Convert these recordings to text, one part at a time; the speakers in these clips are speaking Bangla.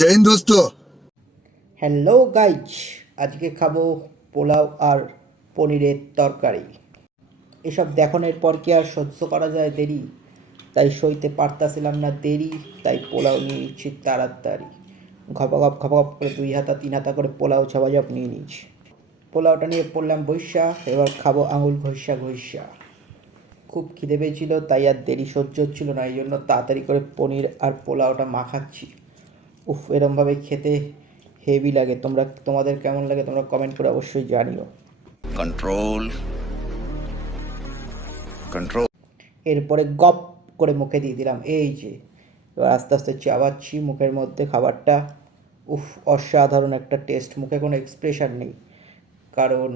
जय हिंद दोस्तों। হ্যালো গাইজ, আজকে খাবো পোলাও আর পনিরের তরকারি। এসব দেখানোর পর কি আর সহ্য করা যায় দেরি? তাই সইতে পারতাছিলাম না দেরি, তাই পোলাও নিয়ে নিচ্ছি তাড়াতাড়ি। ঘপাঘপ ঘপাঘপ করে 2 হাতা 3 হাতা করে পোলাও ঝপাঝপ নিয়ে নিচ্ছি। পোলাওটা নিয়ে পড়লাম বৈশা, এবার খাবো আঙুল ঘষা ঘষা। খুব খিদে পেয়েছিল, তাই আর দেরি সহ্য হচ্ছিল না, এই জন্য তাড়াতাড়ি করে পনির আর পোলাওটা মাখাচ্ছি। উফ, এরমভাবে খেতে হেভি লাগে। তোমাদের কেমন লাগে তোমরা কমেন্ট করে অবশ্যই জানিও। Control control. এরপরে গপ করে মুখে দিয়ে দিলাম, এই যে। এবার আস্তে আস্তে চাবাচ্ছি মুখের মধ্যে খাবারটা। উফ, অসাধারণ একটা টেস্ট। মুখে কোনো এক্সপ্রেশন নেই, কারণ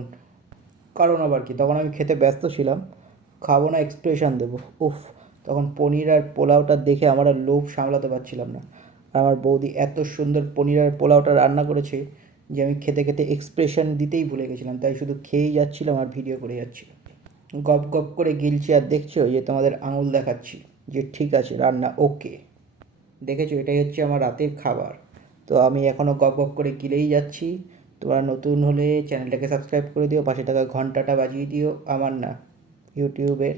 কারণ আবার কি, তখন আমি খেতে ব্যস্ত ছিলাম। খাবো না এক্সপ্রেশন দেবো? উফ, তখন পনির আর পোলাওটা দেখে আমার আর লোভ সামলাতে পারছিলাম না। আর আমার বৌদি এত সুন্দর পনির আর পোলাওটা রান্না করেছে যে আমি খেতে খেতে এক্সপ্রেশন দিতেই ভুলে গেছিলাম, তাই শুধু খেয়েই যাচ্ছিলাম আর ভিডিও করে যাচ্ছিলাম। গপ গপ করে গিলছি আর দেখছো যে তোমাদের আঙুল দেখাচ্ছি যে ঠিক আছে, রান্না ওকে। দেখেছো, এটাই হচ্ছে আমার রাতের খাবার। তো আমি এখনও গপ গপ করে গিলেই যাচ্ছি। তোমরা নতুন হলে চ্যানেলটাকে সাবস্ক্রাইব করে দিও, পাশে থাকা ঘন্টাটা বাজিয়ে দিও, আমার না, ইউটিউবের।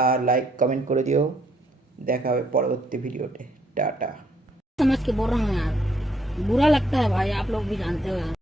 আর লাইক কমেন্ট করে দিও। দেখা হবে পরবর্তী ভিডিওতে। টাটা। समझ के बोल रहा हूँ यार, बुरा लगता है भाई, आप लोग भी जानते हो यार।